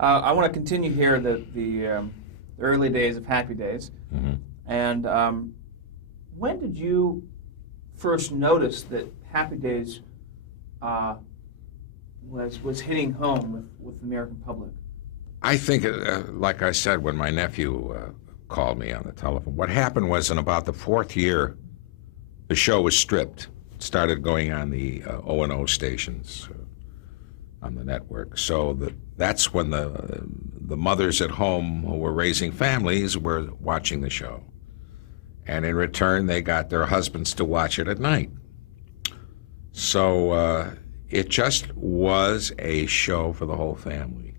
I want to continue here the early days of Happy Days. Mm-hmm. And when did you first notice that Happy Days was hitting home with the American public? I think, like I said, when my nephew called me on the telephone, what happened was in about the fourth year, the show was stripped. It started going on the O&O stations on the network. So that's when the mothers at home who were raising families were watching the show. And in return, they got their husbands to watch it at night. So it just was a show for the whole family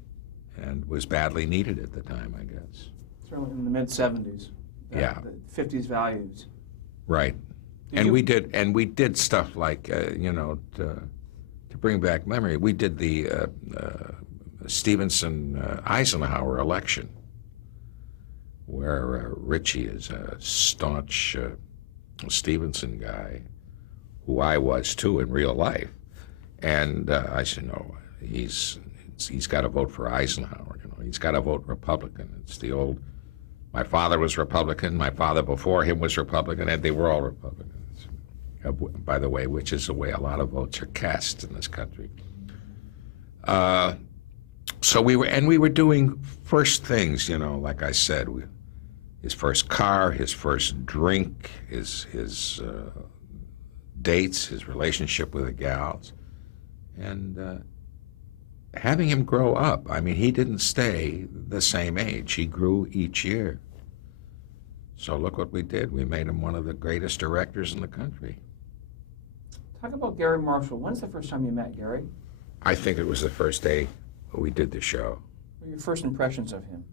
and was badly needed at the time, I guess. Certainly in the mid-'70s. Yeah. The 50s values. Right. We did stuff like, to bring back memory, we did the Stevenson-Eisenhower election, where Richie is a staunch Stevenson guy, who I was too in real life. And I said, no, he's got to vote for Eisenhower. He's got to vote Republican. It's the old. My father was Republican. My father before him was Republican, and they were all Republicans. By the way, which is the way a lot of votes are cast in this country. So we were doing first things. Like I said, his first car, his first drink, his dates, his relationship with the gals, and having him grow up. I mean, he didn't stay the same age. He grew each year. So look what we did. We made him one of the greatest directors in the country. Talk about Gary Marshall. When's the first time you met Gary? I think it was the first day we did the show. What were your first impressions of him?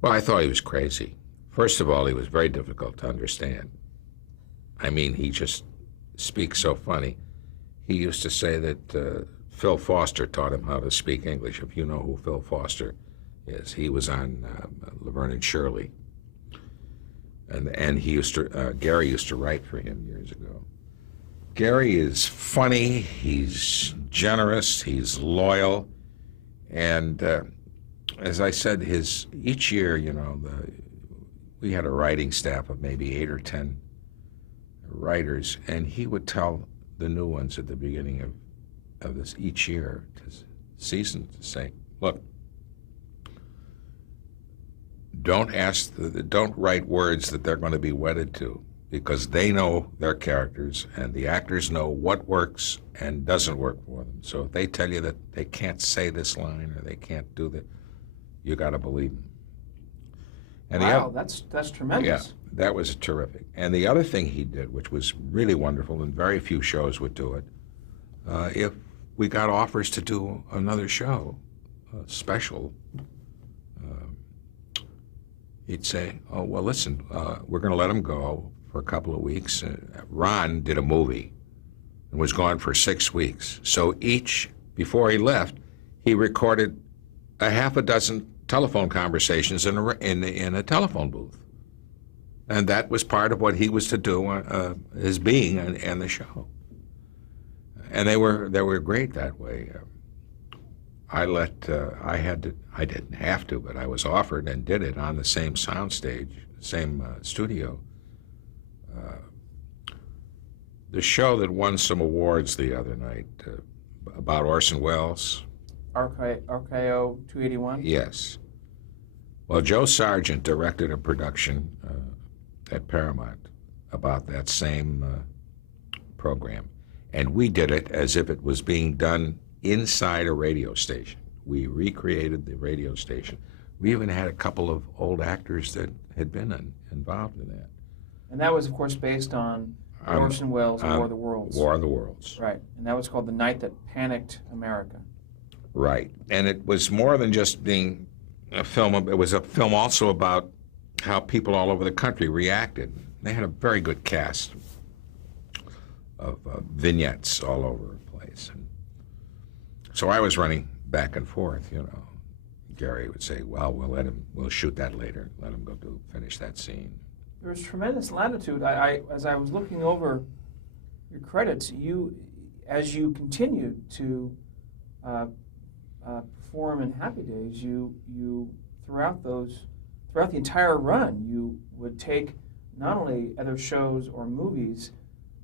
Well, I thought he was crazy. First of all, he was very difficult to understand. I mean, he just speaks so funny. He used to say that Phil Foster taught him how to speak English, if you know who Phil Foster is. He was on Laverne and Shirley. And Gary used to write for him years ago. Gary is funny, he's generous, he's loyal, and as I said, each year, we had a writing staff of maybe 8 or 10 writers, and he would tell the new ones at the beginning of this each year, season, to say, look, don't write words that they're going to be wedded to, because they know their characters and the actors know what works and doesn't work for them. So if they tell you that they can't say this line or they can't do that, you got to believe them. And wow, that's tremendous. Yeah, that was terrific. And the other thing he did, which was really wonderful, and very few shows would do it, if we got offers to do another show, special, he'd say, oh, well, listen, we're going to let him go for a couple of weeks. Ron did a movie and was gone for 6 weeks. So before he left, he recorded a half a dozen telephone conversations in a telephone booth. And that was part of what he was to do, his being in the show. And they were great that way. I didn't have to, but I was offered and did it on the same soundstage, same studio. The show that won some awards the other night about Orson Welles. RKO 281? Yes. Well, Joe Sargent directed a production at Paramount about that same program. And we did it as if it was being done inside a radio station. We recreated the radio station. We even had a couple of old actors that had been involved in that. And that was, of course, based on Orson Welles' War of the Worlds. War of the Worlds. Right. And that was called The Night That Panicked America. Right. And it was more than just being a film. It was a film also about how people all over the country reacted. They had a very good cast of vignettes all over the place. And so I was running back and forth, Gary would say, well, we'll shoot that later. Let him go finish that scene. There was tremendous latitude. As I was looking over your credits, as you continued to perform in Happy Days, you throughout the entire run, you would take not only other shows or movies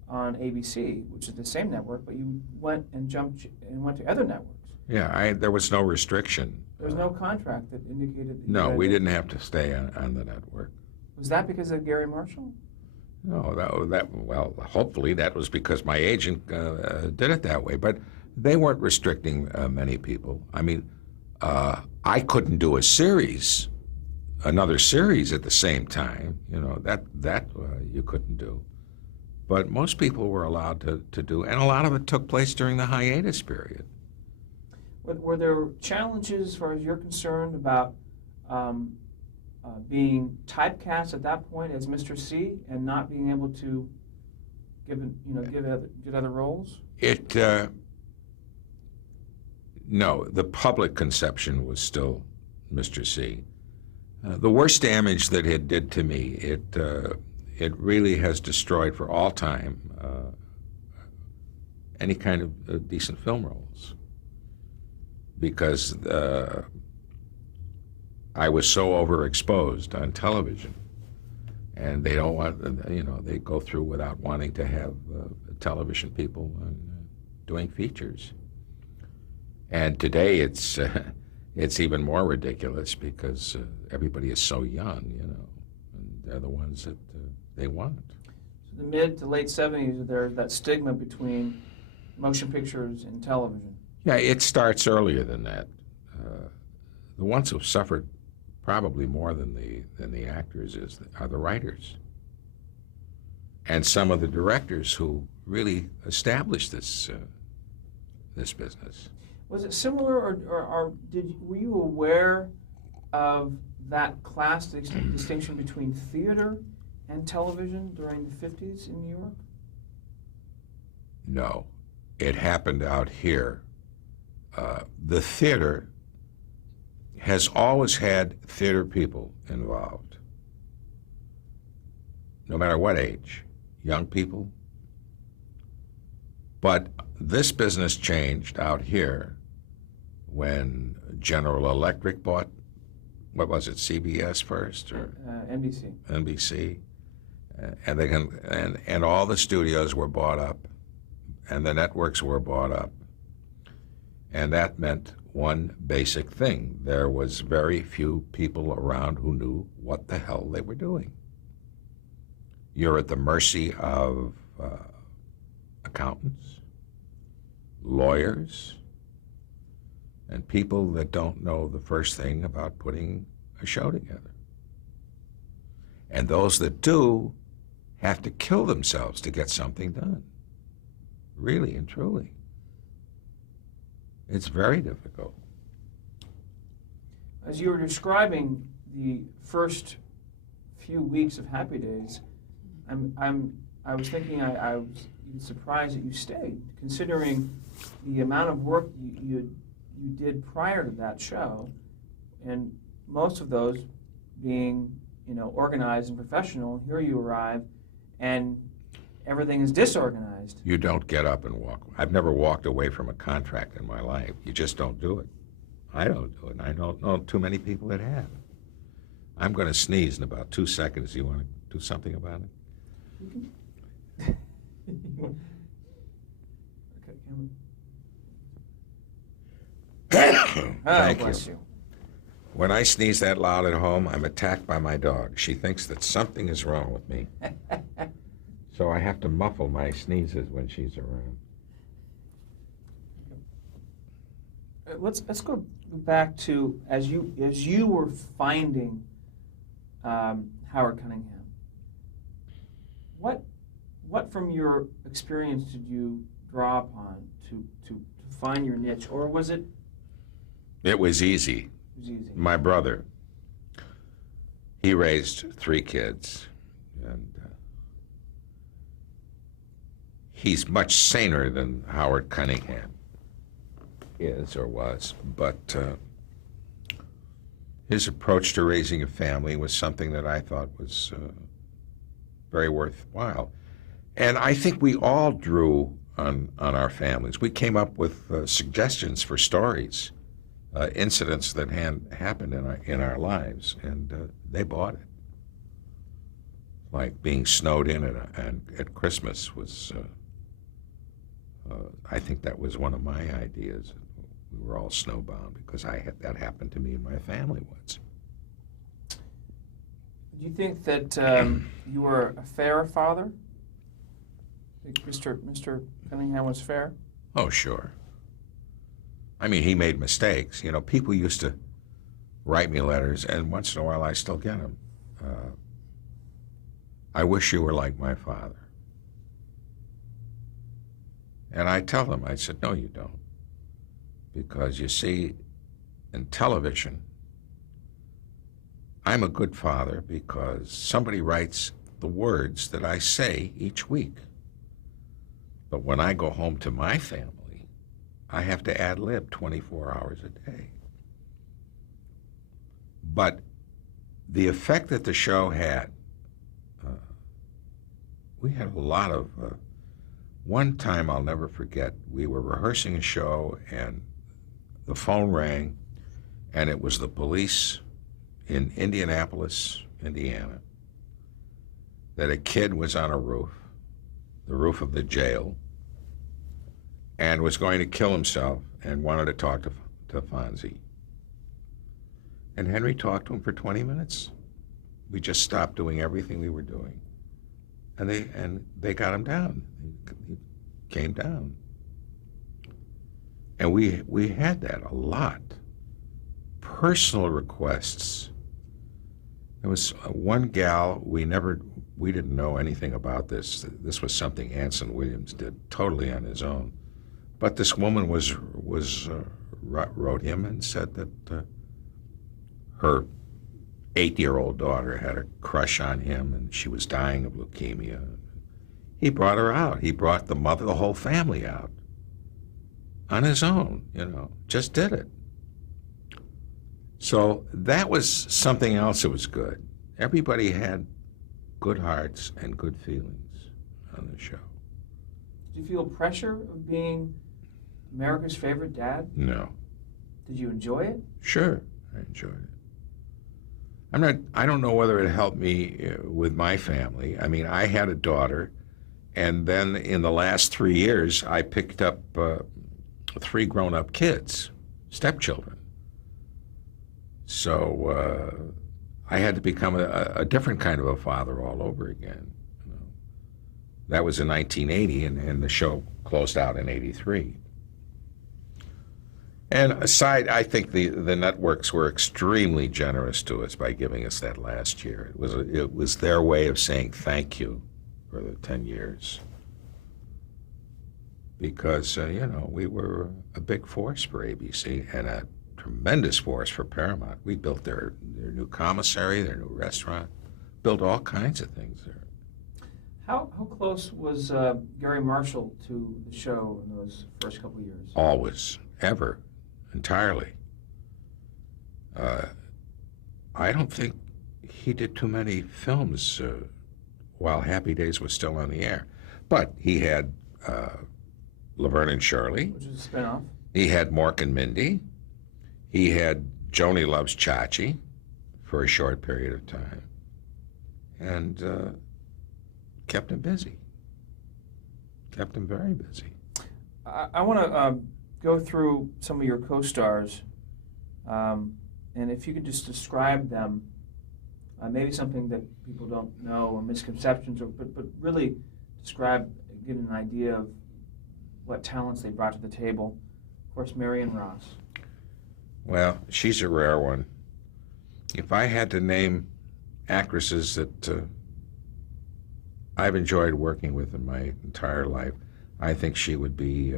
on ABC, which is the same network, but you went to other networks. Yeah, there was no restriction. There was no contract that indicated that No, we didn't have to stay on the network. Was that because of Gary Marshall? No, well, hopefully that was because my agent did it that way. But they weren't restricting many people. I mean, I couldn't do another series at the same time. You know, that you couldn't do. But most people were allowed to do, and a lot of it took place during the hiatus period. Were there challenges, as far as you're concerned, about being typecast at that point as Mr. C and not being able to get other roles? No, the public conception was still Mr. C. The worst damage that it did to me, it really has destroyed for all time any kind of decent film roles, because I was so overexposed on television, and they don't want, they go through without wanting to have television people doing features. And today it's even more ridiculous because everybody is so young, and they're the ones that they want. So the mid to late 70s, there's that stigma between motion pictures and television. Yeah, it starts earlier than that. The ones who've suffered probably more than the actors are the writers, and some of the directors who really established this business. Was it similar, or were you aware of that class distinction between theater and television during the 50s in New York? No, it happened out here. The theater has always had theater people involved, no matter what age, young people. But this business changed out here when General Electric bought, what was it, CBS first, or NBC. NBC, and all the studios were bought up, and the networks were bought up, and that meant one basic thing: there was very few people around who knew what the hell they were doing. You're at the mercy of accountants, lawyers, and people that don't know the first thing about putting a show together. And those that do have to kill themselves to get something done. Really and truly. It's very difficult. As you were describing the first few weeks of Happy Days, I was thinking I was surprised that you stayed, considering the amount of work you did prior to that show, and most of those being organized and professional. Here you arrive, and everything is disorganized. You don't get up and walk. I've never walked away from a contract in my life. You just don't do it. I don't do it, and I don't know too many people that have. I'm going to sneeze in about 2 seconds. You want to do something about it? You can. Okay, Thank bless you. When I sneeze that loud at home, I'm attacked by my dog. She thinks that something is wrong with me. So I have to muffle my sneezes when she's around. Let's go back to as you were finding Howard Cunningham. What from your experience did you draw upon to find your niche, or was it? It was easy. It was easy. My brother, he raised 3 kids, and he's much saner than Howard Cunningham is or was, but his approach to raising a family was something that I thought was very worthwhile. And I think we all drew on our families. We came up with suggestions for stories. incidents that happened in our lives, and they bought it. Like being snowed in at Christmas was, I think that was one of my ideas. We were all snowbound because that happened to me and my family once. Do you think that you were a fair father? Think Mr. Cunningham was fair? Oh, sure. I mean, he made mistakes. You know, people used to write me letters, and once in a while I still get them. I wish you were like my father. And I tell them, I said, no, you don't. Because you see, in television, I'm a good father because somebody writes the words that I say each week. But when I go home to my family, I have to ad-lib 24 hours a day. But the effect that the show had, we had a lot of, one time I'll never forget, we were rehearsing a show and the phone rang, and it was the police in Indianapolis, Indiana, that a kid was on a roof, the roof of the jail, and was going to kill himself and wanted to talk to Fonzie. And Henry talked to him for 20 minutes. We just stopped doing everything we were doing. And they got him down. He came down. And we had that a lot. Personal requests. There was one gal, we didn't know anything about this. This was something Anson Williams did totally on his own. But this woman wrote him and said that her 8-year-old daughter had a crush on him and she was dying of leukemia. He brought her out. He brought the mother, the whole family out on his own, just did it. So that was something else that was good. Everybody had good hearts and good feelings on the show. Did you feel pressure of being America's favorite dad? No. Did you enjoy it? Sure, I enjoyed it. I don't know whether it helped me with my family. I mean, I had a daughter, and then in the last 3 years, I picked up 3 grown-up kids, stepchildren. So I had to become a different kind of a father all over again. That was in 1980, and the show closed out in 83. And aside, I think the networks were extremely generous to us by giving us that last year. It was their way of saying thank you for the 10 years. Because, we were a big force for ABC and a tremendous force for Paramount. We built their new commissary, their new restaurant, built all kinds of things there. How close was Gary Marshall to the show in those first couple of years? Always, ever, entirely. I don't think he did too many films while Happy Days was still on the air. But he had Laverne and Shirley. Which is a spinoff. He had Mork and Mindy. He had Joni Loves Chachi for a short period of time. And kept him busy. Kept him very busy. I want to go through some of your co-stars, and if you could just describe them, maybe something that people don't know or misconceptions, but really describe, get an idea of what talents they brought to the table. Of course, Marion Ross. Well, she's a rare one. If I had to name actresses that I've enjoyed working with in my entire life, I think she would be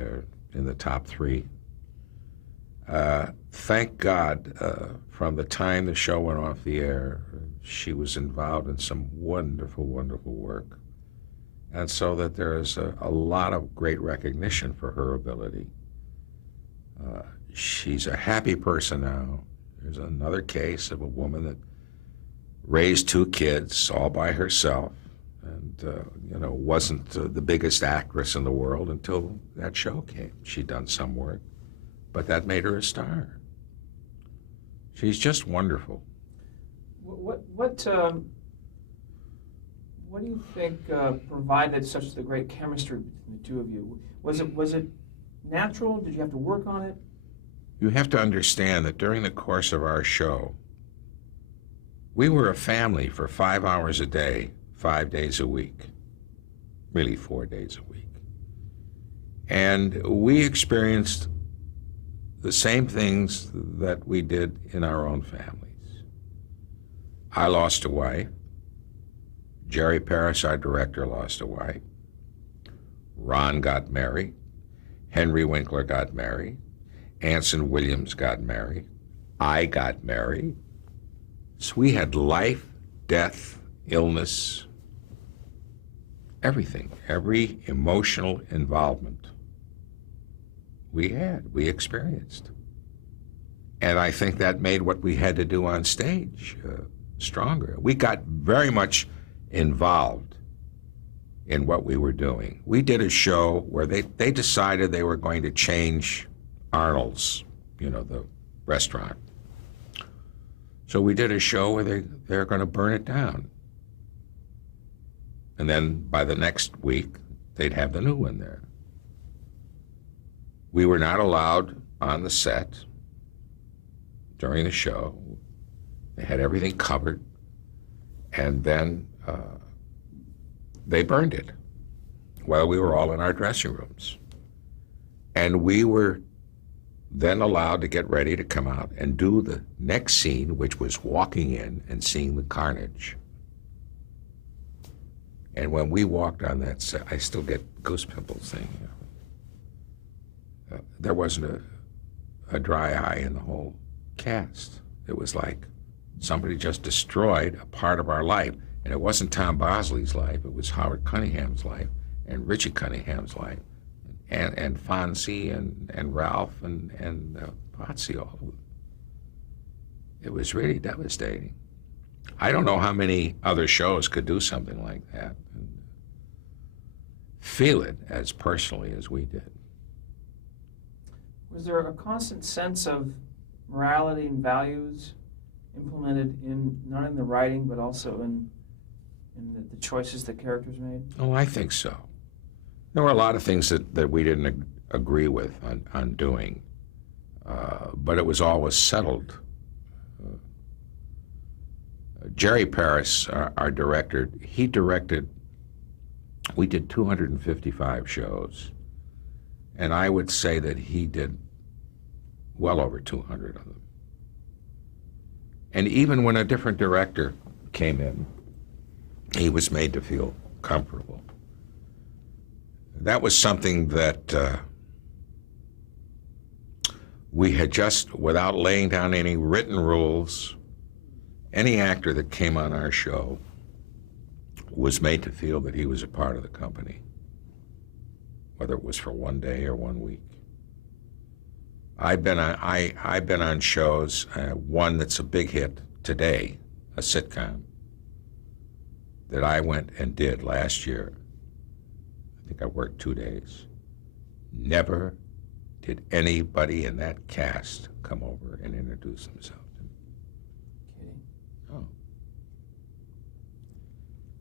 in the top 3. Thank God, from the time the show went off the air, she was involved in some wonderful, wonderful work. And so that there is a lot of great recognition for her ability. She's a happy person now. There's another case of a woman that raised 2 kids all by herself and, wasn't the biggest actress in the world until that show came. She'd done some work, but that made her a star. She's just wonderful. What do you think provided such the great chemistry between the two of you? Was it natural? Did you have to work on it? You have to understand that during the course of our show, we were a family for 5 hours a day, 5 days a week, really 4 days a week. And we experienced the same things that we did in our own families. I lost a wife. Jerry Paris, our director, lost a wife. Ron got married. Henry Winkler got married. Anson Williams got married. I got married. So we had life, death, illness, everything, every emotional involvement we experienced. And I think that made what we had to do on stage stronger. We got very much involved in what we were doing. We did a show where they decided they were going to change Arnold's, the restaurant. So we did a show where they're going to burn it down. And then by the next week, they'd have the new one there. We were not allowed on the set during the show. They had everything covered. And then they burned it while we were all in our dressing rooms. And we were then allowed to get ready to come out and do the next scene, which was walking in and seeing the carnage. And when we walked on that set, I still get goose pimples thing. There wasn't a dry eye in the whole cast. It was like somebody just destroyed a part of our life. And it wasn't Tom Bosley's life, it was Howard Cunningham's life and Richie Cunningham's life and Fonzie and Ralph and Potsy, all of them. It was really devastating. I don't know how many other shows could do something like that and feel it as personally as we did. Was there a constant sense of morality and values implemented in not in the writing but also in the choices that characters made? Oh, I think so. There were a lot of things that we didn't agree with on doing, but it was always settled. Jerry Paris, our director, he directed, we did 255 shows, and I would say that he did well over 200 of them. And even when a different director came in, he was made to feel comfortable. That was something that we had just, without laying down any written rules, any actor that came on our show was made to feel that he was a part of the company, whether it was for one day or 1 week. I've been on shows, one that's a big hit today, a sitcom, that I went and did last year. I think I worked 2 days. Never did anybody in that cast come over and introduce themselves to me. Kidding. Oh.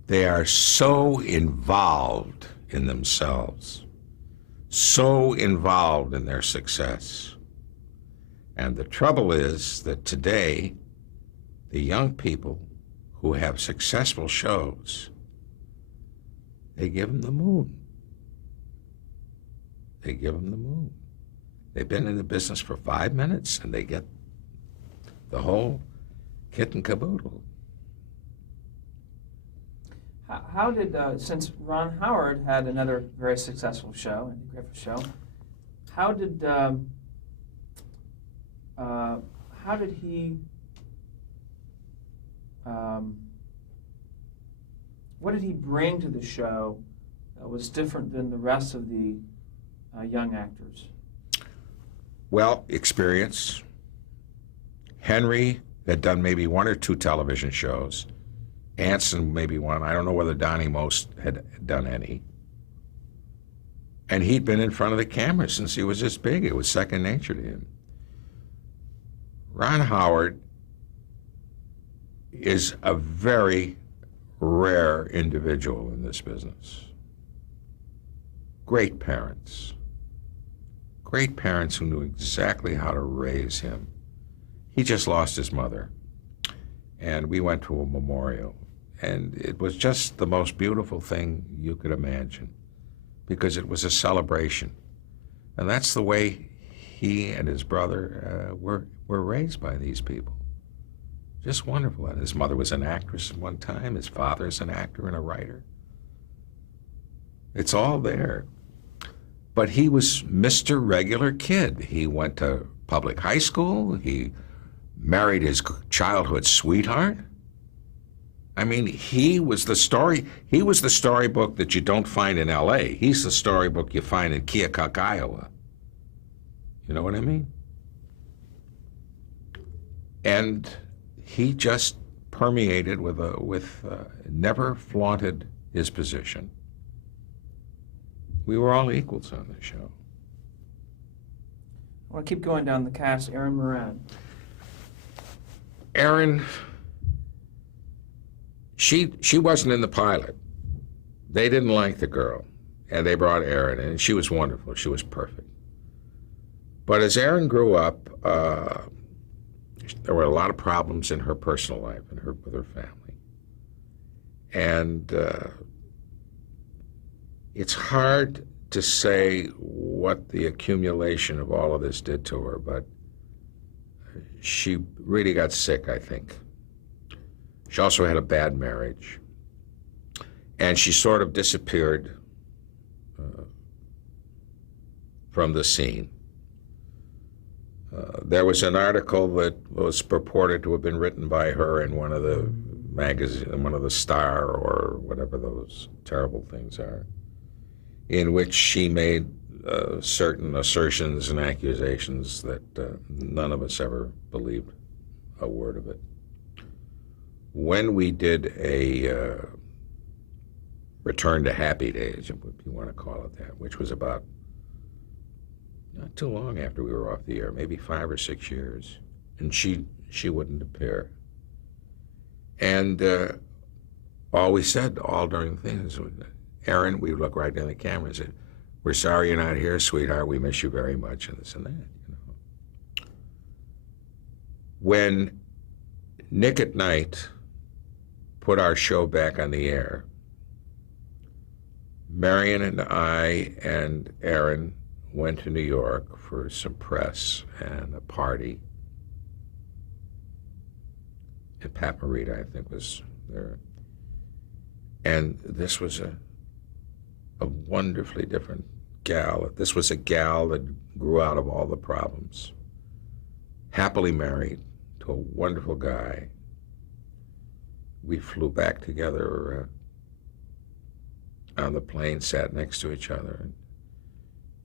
They are so involved in themselves, so involved in their success. And the trouble is that today, the young people who have successful shows, they give them the moon. They give them the moon. They've been in the business for 5 minutes and they get the whole kit and caboodle. How did, since Ron Howard had another very successful show, Andy Griffith show, how did he, what did he bring to the show that was different than the rest of the young actors? Well, experience. Henry had done maybe 1 or 2 television shows. Anson maybe 1. I don't know whether Donnie Most had done any. And he'd been in front of the camera since he was this big. It was second nature to him. Ron Howard is a very rare individual in this business. Great parents who knew exactly how to raise him. He just lost his mother, and we went to a memorial, and it was just the most beautiful thing you could imagine, because it was a celebration. And that's the way he and his brother were raised by these people. Just wonderful. And his mother was an actress at one time. His father's an actor and a writer. It's all there. But he was Mr. Regular Kid. He went to public high school. He married his childhood sweetheart. I mean, he was the storybook that you don't find in L.A. He's the storybook you find in Keokuk, Iowa. You know what I mean? And he just permeated never flaunted his position. We were all equals on the show. I want to keep going down the cast. Erin Moran. Erin, she wasn't in the pilot. They didn't like the girl, and they brought Erin in, and she was wonderful. She was perfect. But as Erin grew up, there were a lot of problems in her personal life and with her family. And it's hard to say what the accumulation of all of this did to her, but she really got sick, I think. She also had a bad marriage. And she sort of disappeared from the scene. There was an article that was purported to have been written by her in one of the magazines, one of the Star or whatever those terrible things are, in which she made certain assertions and accusations that none of us ever believed a word of it. When we did a return to Happy Days, if you want to call it that, which was about not too long after we were off the air, maybe 5 or 6 years, and she wouldn't appear. And all we said all during the thing is, Erin, we would look right in the camera and said, "We're sorry you're not here, sweetheart. We miss you very much," and this and that. You know. When Nick at Night put our show back on the air, Marion and I and Erin went to New York for some press and a party. And Pat Morita, I think, was there. And this was a wonderfully different gal. This was a gal that grew out of all the problems. Happily married to a wonderful guy. We flew back together on the plane, sat next to each other, and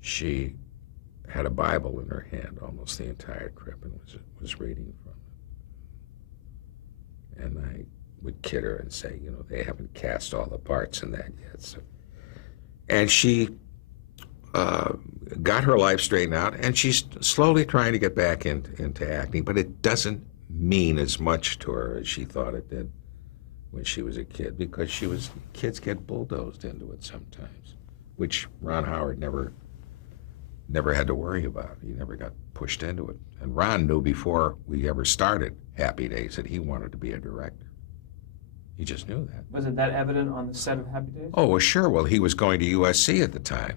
she had a Bible in her hand almost the entire trip and was reading from it. And I would kid her and say, you know, they haven't cast all the parts in that yet. So. And she got her life straightened out, and she's slowly trying to get back into acting, but it doesn't mean as much to her as she thought it did when she was a kid, because kids get bulldozed into it sometimes, which Ron Howard never had to worry about. He never got pushed into it. And Ron knew before we ever started Happy Days that he wanted to be a director. He just knew that. Was it that evident on the set of Happy Days? Oh, well, sure. Well, he was going to USC at the time.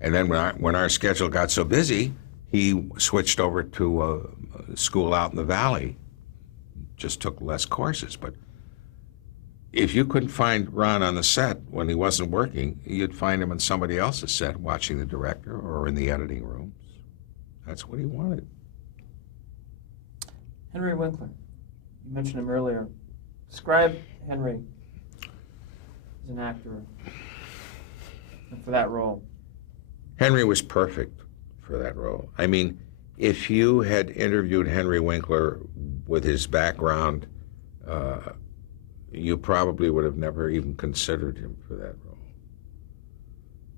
And then when our schedule got so busy, he switched over to a school out in the Valley, just took less courses. But if you couldn't find Ron on the set when he wasn't working, you'd find him on somebody else's set watching the director or in the editing rooms. That's what he wanted. Henry Winkler. You mentioned him earlier. Describe Henry as an actor and for that role. Henry was perfect for that role. I mean, if you had interviewed Henry Winkler with his background, you probably would have never even considered him for that role.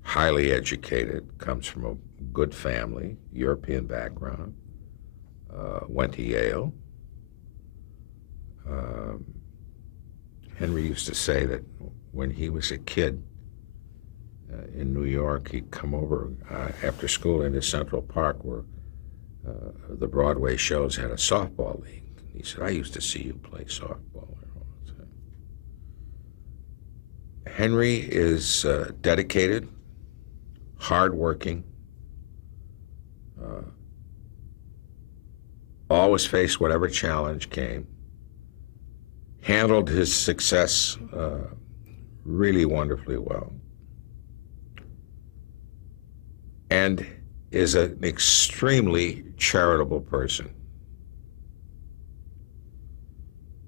Highly educated, comes from a good family, European background, went to Yale. Henry used to say that when he was a kid in New York, he'd come over after school into Central Park where the Broadway shows had a softball league. He said, I used to see you play softball there all the time. Henry is dedicated, hardworking, always faced whatever challenge came, handled his success really wonderfully well, and is an extremely charitable person.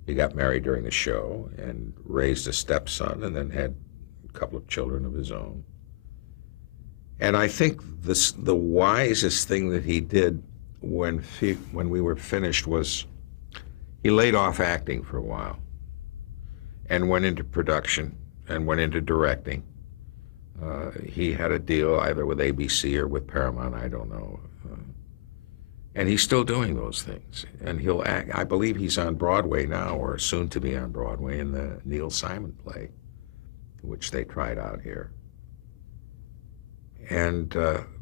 He got married during the show and raised a stepson and then had a couple of children of his own. And I think the wisest thing that he did when we were finished was he laid off acting for a while and went into production and went into directing. He had a deal either with ABC or with Paramount, I don't know. And he's still doing those things. And he'll act, I believe he's on Broadway now, or soon to be on Broadway, in the Neil Simon play, which they tried out here. And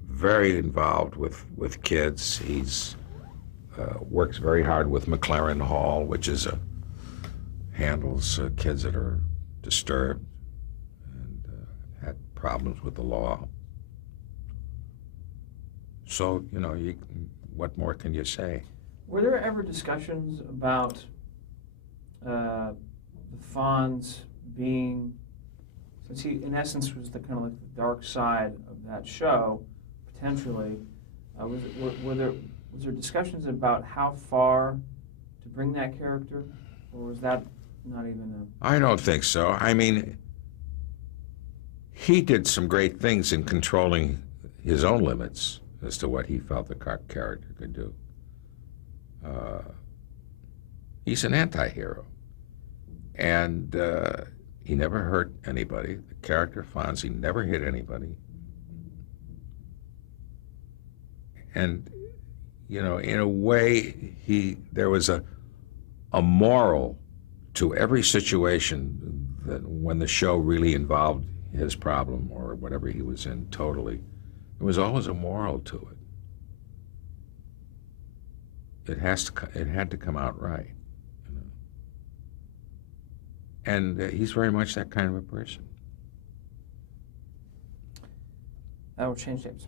very involved with kids. He's works very hard with McLaren Hall, which is handles kids that are disturbed and had problems with the law. So, you know, what more can you say? Were there ever discussions about the Fonz being, since he in essence was the kind of like the dark side of that show, potentially, was there discussions about how far to bring that character, or was that not even a... I don't think so. I mean, he did some great things in controlling his own limits as to what he felt the character could do. He's an anti-hero. And he never hurt anybody. The character Fonzie never hit anybody. And, you know, in a way, there was a moral to every situation that when the show really involved his problem or whatever he was in totally, there was always a moral to it. It had to come out right, you know? And he's very much that kind of a person. That will change, James.